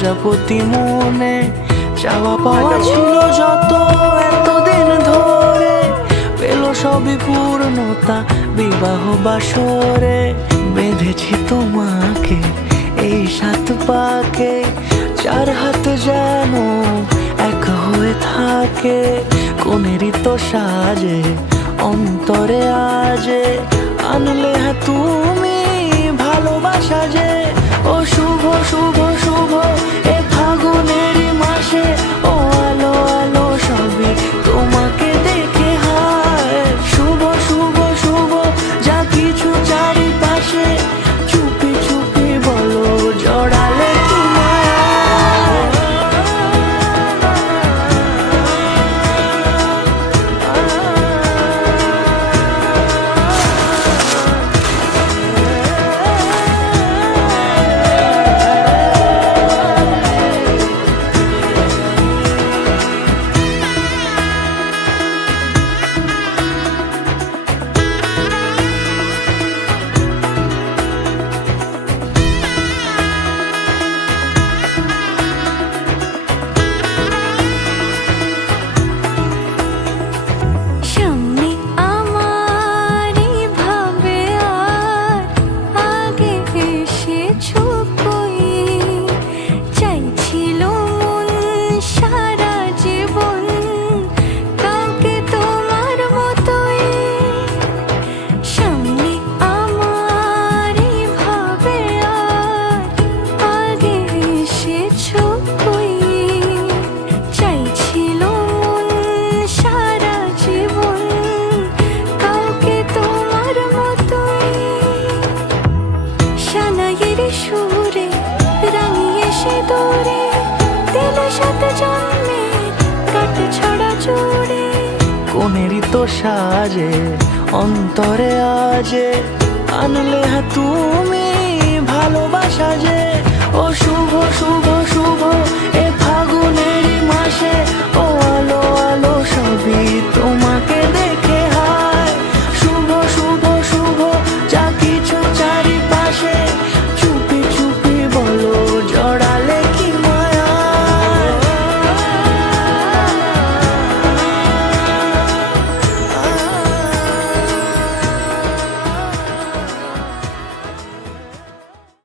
প্রজাপতি মনে চাওয়া পাওয়া ছিল যত এতদিন ধরে, পেল সবই পূর্ণতা বিবাহ বাসরে। বেঁধেছি তোমাকে এই 7 পাকে, 4 হাত যেন এক হয়ে থাকে। কোনেরই তো সাজে অন্তরে আজে আনলে তুমি ভালোবাসা যে। ও শুভ শুভ শুভ এ ফাগুনেরই মাসে, ও আলো আলো সবই তোমাকে দেখে হায়। শুভ শুভ শুভ যা কিছু চারিপাশে, চুপি চুপি বলো জড়ালে কি মায়া। সুরে রাঙিয়ে সে দূরে দিলে 7 জন্মের কাট ছড়া জোড়ে। কোনেরই তো সাজে অন্তরে আজে আনলে তুমি ভালোবাসা যে। ও শুভ শুভ শুভ এ ফাগুনেরই